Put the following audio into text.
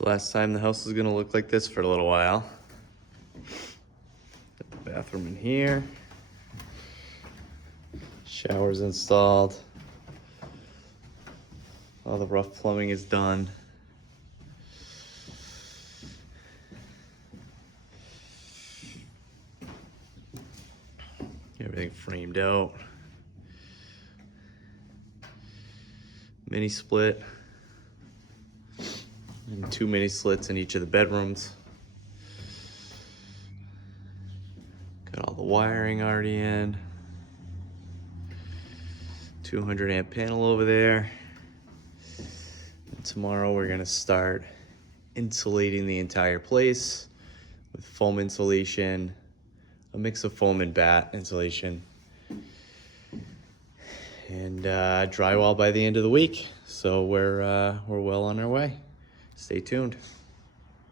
So last time the house was gonna look like this for a little while. Got the bathroom in here. Showers installed. All the rough plumbing is done. Everything framed out. Mini split. And 2 mini slits in each of the bedrooms. Got all the wiring already in. 200 amp panel over there. And tomorrow we're gonna start insulating the entire place with foam insulation, a mix of foam and bat insulation, and drywall by the end of the week. So we're well on our way. Stay tuned.